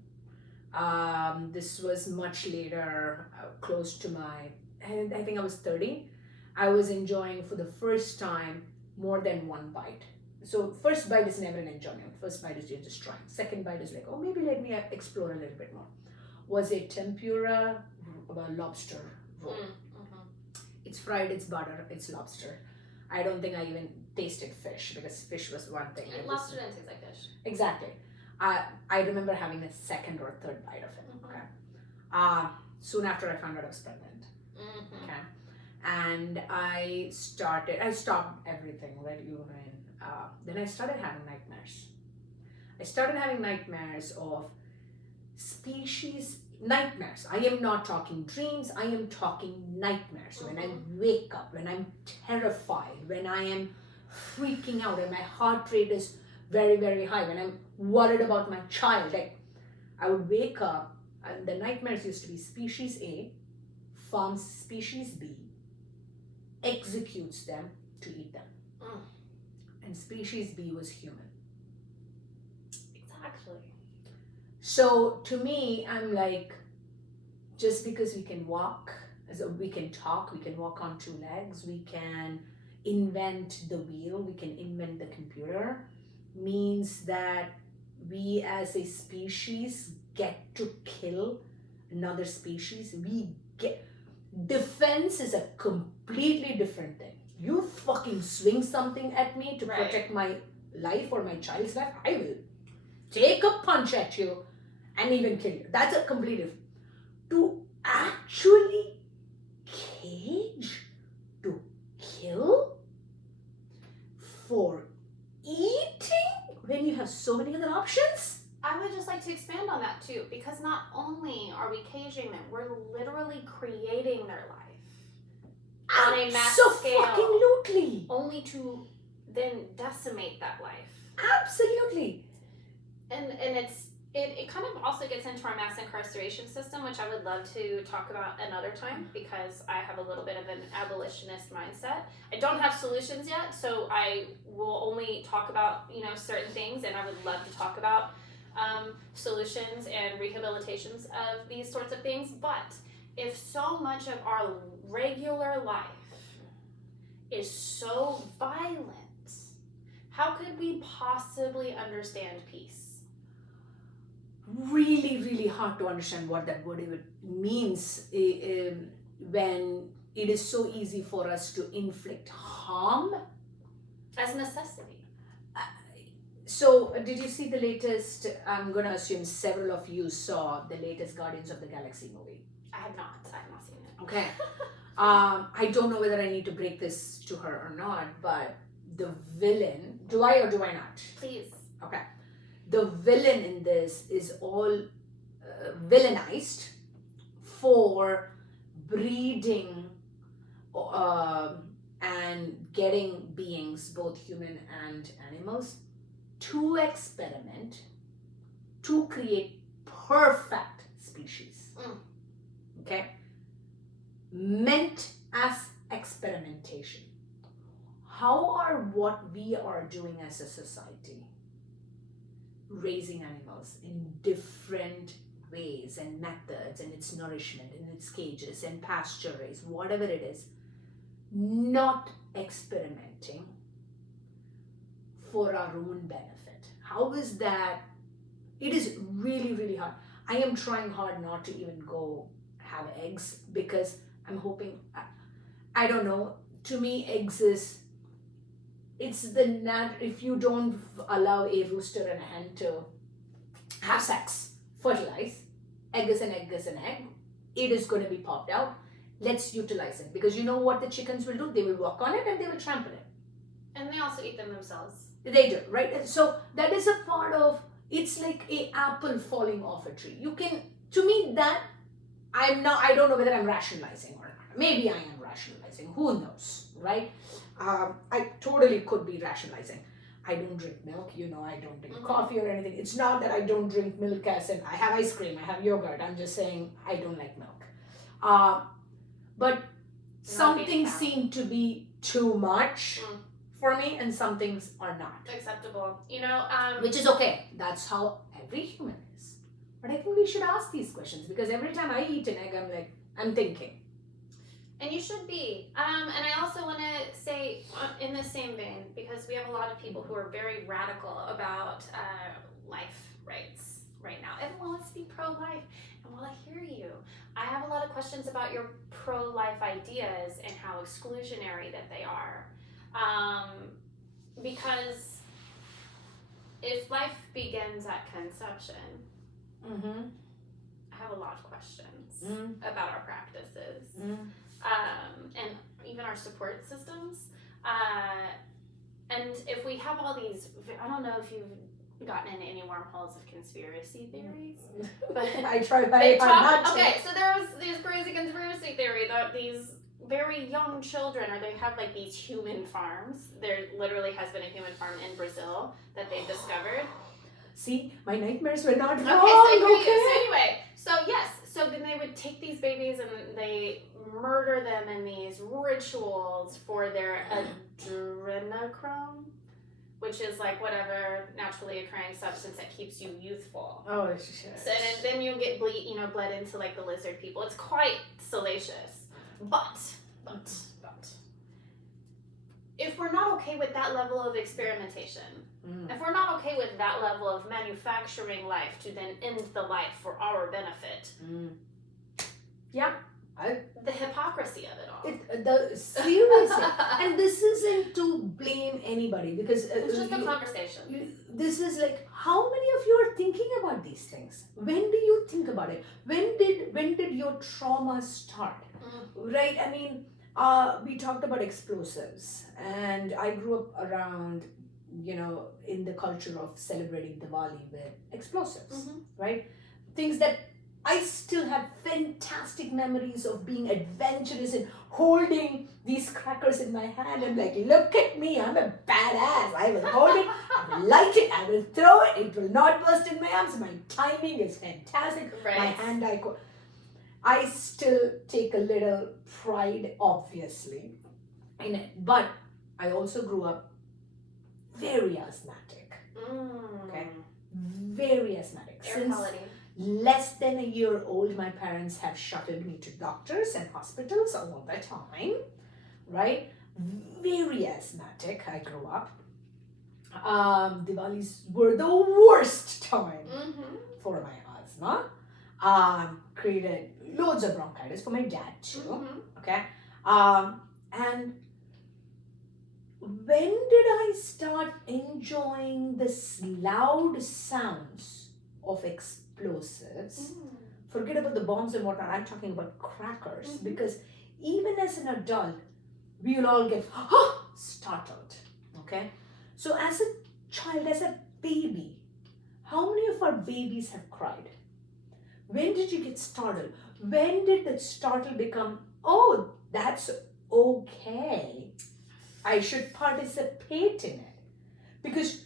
This was much later, close to and I think I was 30. I was enjoying for the first time more than one bite. So first bite is never an enjoyment. First bite is you're just trying. Second bite is like, oh, maybe let me explore a little bit more. Was a tempura lobster roll. It's fried, it's butter, it's lobster. I don't think I even tasted fish, because fish was one thing. Lobster doesn't taste like fish. Exactly. I remember having a second or third bite of it. Okay. Soon after I found out I was pregnant. Okay. And I stopped everything, right? Then I started having nightmares. Of species nightmares. I am not talking dreams, I am talking nightmares. When I wake up, when I'm terrified, when I am freaking out and my heart rate is very, very high, when I'm worried about my child, like I would wake up and the nightmares used to be species A farms species B, executes them to eat them. And species B was human. Exactly. So to me, I'm like, just because we can walk, we can talk, we can walk on two legs, we can invent the wheel, we can invent the computer, means that we as a species get to kill another species. Defense is a completely different thing. You fucking swing something at me to protect my life or my child's life, I will take a punch at you and even kill you. That's a completely different. To actually cage, to kill for eating when you have so many other options? I would just like to expand on that too, because not only are we caging them, we're literally creating their life on a mass scale, Absolutely. only to then decimate that life. Absolutely. and it kind of also gets into our mass incarceration system, which I would love to talk about another time because I have a little bit of an abolitionist mindset. I don't have solutions yet, so I will only talk about certain things, and I would love to talk about solutions and rehabilitations of these sorts of things. But if so much of our regular life is so violent, how could we possibly understand peace? Really, really hard to understand what that word even means when it is so easy for us to inflict harm. As necessity. So, did you see the latest? I'm going to assume several of you saw the latest Guardians of the Galaxy movie. I have not seen it. Okay. I don't know whether I need to break this to her or not, but the villain, do I or do I not? Please. Okay. The villain in this is all villainized for breeding and getting beings, both human and animals, to experiment to create perfect species. Okay? Meant as experimentation. How are what we are doing as a society, raising animals in different ways and methods, and its nourishment, in its cages and pasture raised, whatever it is, not experimenting for our own benefit? How is that? It is really, really hard. I am trying hard not to even go have eggs because I'm hoping, I don't know, to me eggs is, it's the if you don't allow a rooster and a hen to have sex, fertilize, egg is an egg is an egg, it is going to be popped out. Let's utilize it, because you know what the chickens will do? They will walk on it and they will trample it. And they also eat them themselves. They do, right? So that is a part of, it's like a apple falling off a tree. You can, to me, that I don't know whether I'm rationalizing or not. Maybe I am rationalizing, who knows, right? I totally could be rationalizing. I don't drink milk, I don't drink coffee or anything. It's not that I don't drink milk as in I have ice cream, I have yogurt. I'm just saying I don't like milk. But some things seem to be too much for me and some things are not. Acceptable. Which is okay. That's how every human is. But I think we should ask these questions because every time I eat an egg, I'm thinking. And you should be. And I also want to say, in the same vein, because we have a lot of people who are very radical about life rights right now. Everyone wants to be pro-life. And while I hear you, I have a lot of questions about your pro-life ideas and how exclusionary that they are. Because if life begins at conception, I have a lot of questions about our practices. And even our support systems. And if we have all these, I don't know if you've gotten into any wormholes of conspiracy theories, but I try very hard not to. Okay, so there's this crazy conspiracy theory that these very young children, or they have like these human farms. There literally has been a human farm in Brazil that they've discovered. See, my nightmares were not wrong. So yes, so then they would take these babies and they murder them in these rituals for their adrenochrome, which is like whatever naturally occurring substance that keeps you youthful. Oh shit. So, and then you get bled into like the lizard people. It's quite salacious. But if we're not okay with that level of experimentation, if we're not okay with that level of manufacturing life to then end the life for our benefit, the hypocrisy of it all. Seriously, and this isn't to blame anybody because it's just a conversation. This is like, how many of you are thinking about these things? When do you think about it? When did your trauma start? Right? I mean, we talked about explosives, and I grew up around, in the culture of celebrating Diwali with explosives, right? Things that I still have fantastic memories of being adventurous and holding these crackers in my hand and like, look at me, I'm a badass. I will hold it, I will light it, I will throw it, it will not burst in my arms. My timing is fantastic. Right. My hand-eye I still take a little pride, obviously, in it. But I also grew up very asthmatic. Okay. Very asthmatic. Air Since quality. less than a year old, my parents have shuttled me to doctors and hospitals all the time, right? Very asthmatic, I grew up. Diwalis were the worst time for my asthma. Created loads of bronchitis for my dad too. Okay. And when did I start enjoying this loud sounds of explosives? Forget about the bombs and whatnot. I'm talking about crackers because even as an adult, we will all get startled. Okay. So as a child, as a baby, how many of our babies have cried? When did you get startled? When did the startle become, oh, that's okay, I should participate in it? Because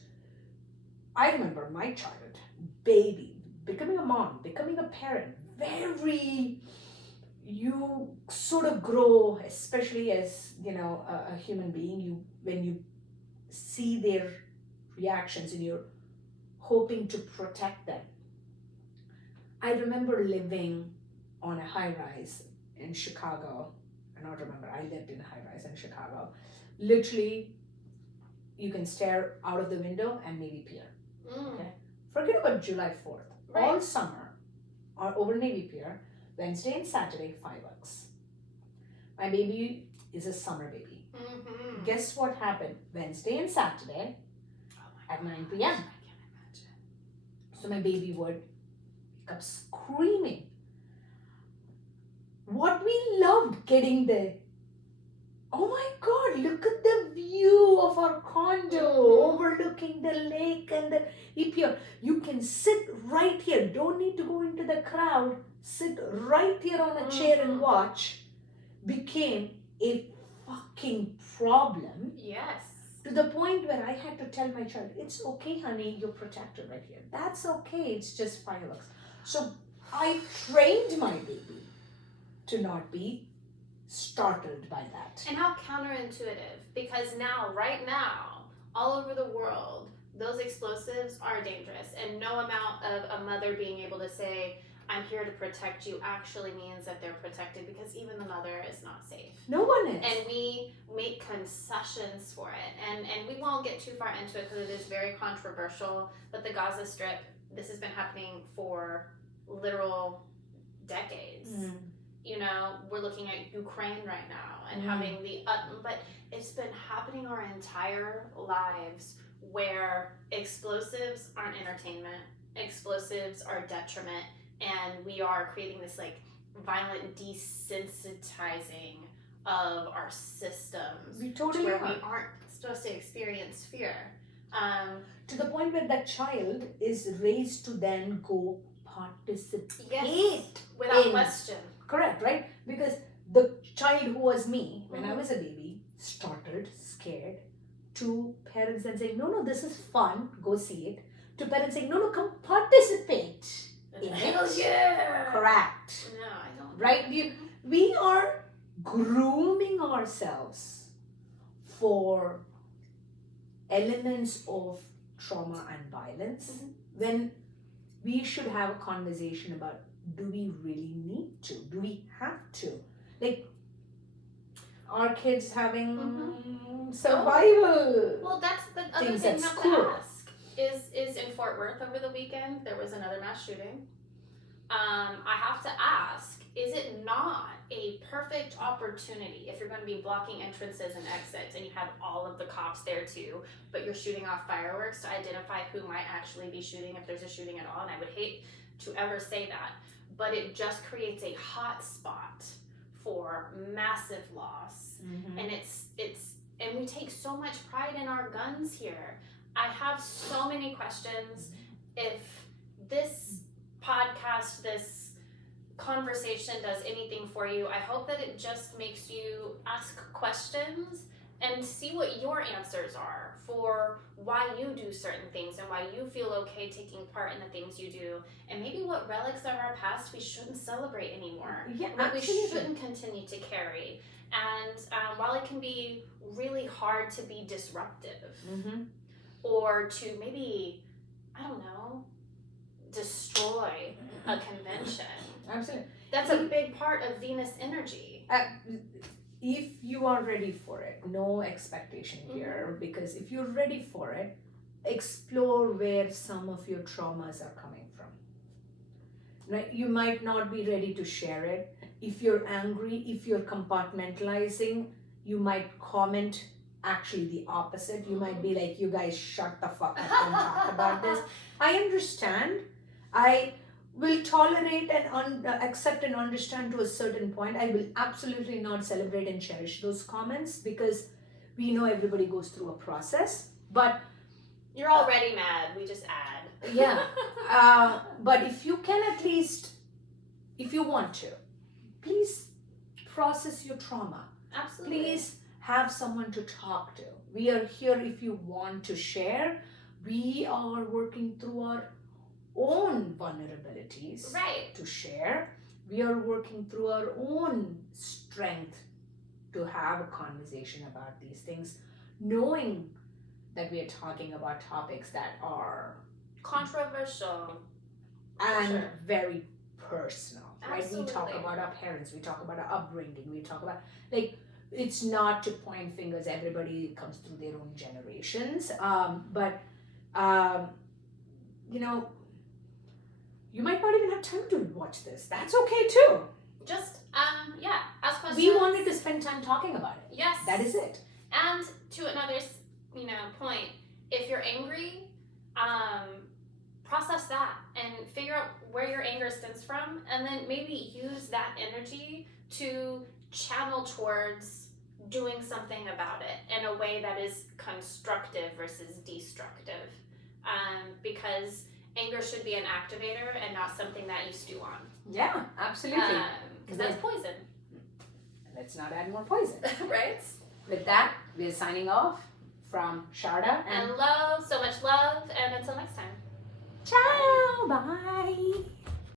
I remember my child, baby, becoming a mom, becoming a parent, you sort of grow, especially as, a human being, when you see their reactions and you're hoping to protect them. I remember living on a high rise in Chicago. I don't remember. I lived in a high rise in Chicago. Literally, you can stare out of the window and Navy Pier. Okay. Forget about July 4th. Right. All summer, or over Navy Pier, Wednesday and Saturday, fireworks. My baby is a summer baby. Guess what happened Wednesday and Saturday at 9 p.m. I can't imagine. So my baby would wake up screaming. What we loved getting there. Oh my God, look at the view of our condo overlooking the lake and the pier. You can sit right here. Don't need to go into the crowd. Sit right here on a chair and watch. Became a fucking problem. Yes. To the point where I had to tell my child, it's okay, honey, you're protected right here. That's okay, it's just fireworks. So I trained my baby to not be startled by that. And how counterintuitive, because right now, all over the world, those explosives are dangerous, and no amount of a mother being able to say, I'm here to protect you, actually means that they're protected, because even the mother is not safe. No one is. And we make concessions for it. And we won't get too far into it because it is very controversial, but the Gaza Strip, this has been happening for literal decades. We're looking at Ukraine right now and having but it's been happening our entire lives, where explosives aren't entertainment, explosives are detriment, and we are creating this like violent desensitizing of our systems. We totally where are. we aren't supposed to experience fear. To the point where that child is raised to then go participate. Yes, without in- question. Correct, right? Because the child who was me when I was a baby, startled, scared, to parents then saying, no, this is fun, go see it. To parents saying, no, come participate in Hell it. yeah! Correct. No, I don't. Right? We are grooming ourselves for elements of trauma and violence when we should have a conversation about, do we really need to? Do we have to? Like, are kids having survival? Well, that's the other things thing at you have school. to ask. Is in Fort Worth over the weekend, there was another mass shooting. I have to ask, is it not a perfect opportunity if you're going to be blocking entrances and exits and you have all of the cops there too, but you're shooting off fireworks to identify who might actually be shooting if there's a shooting at all? And I would hate to ever say that, but it just creates a hot spot for massive loss. And and we take so much pride in our guns here. I have so many questions. If this podcast, this conversation does anything for you, I hope that it just makes you ask questions and see what your answers are for why you do certain things and why you feel okay taking part in the things you do, and maybe what relics of our past we shouldn't celebrate anymore, Yeah, what we absolutely. shouldn't continue to carry. And while it can be really hard to be disruptive Mm-hmm. or to maybe, I don't know, destroy a convention, Absolutely. that's a big part of Venus energy. If you are ready for it, no expectation here, because if you're ready for it, explore where some of your traumas are coming from. Right? You might not be ready to share it. If you're angry, if you're compartmentalizing, you might comment actually the opposite. You might be like, you guys shut the fuck up and talk about this. I understand. I will tolerate and accept and understand to a certain point. I will absolutely not celebrate and cherish those comments because we know everybody goes through a process. But you're already mad. We just add. Yeah. But if you can at least, if you want to, please process your trauma. Absolutely. Please have someone to talk to. We are here if you want to share. We are working through our own vulnerabilities Right. to share. We are working through our own strength to have a conversation about these things, knowing that we are talking about topics that are controversial and sure. very personal. Right? We talk Absolutely. about our parents, we talk about our upbringing, we talk about, like, it's not to point fingers. Everybody comes through their own generations. But you know, you might not even have time to watch this. That's okay too. Just yeah, ask questions. We wanted to spend time talking about it. Yes. That is it. And to another, point, if you're angry, process that and figure out where your anger stems from, and then maybe use that energy to channel towards doing something about it in a way that is constructive versus destructive. Because anger should be an activator and not something that you stew on. Yeah, absolutely. Because that's poison. Let's not add more poison. Right? With that, we're signing off from Sharda And love, so much love, and until next time. ciao, bye.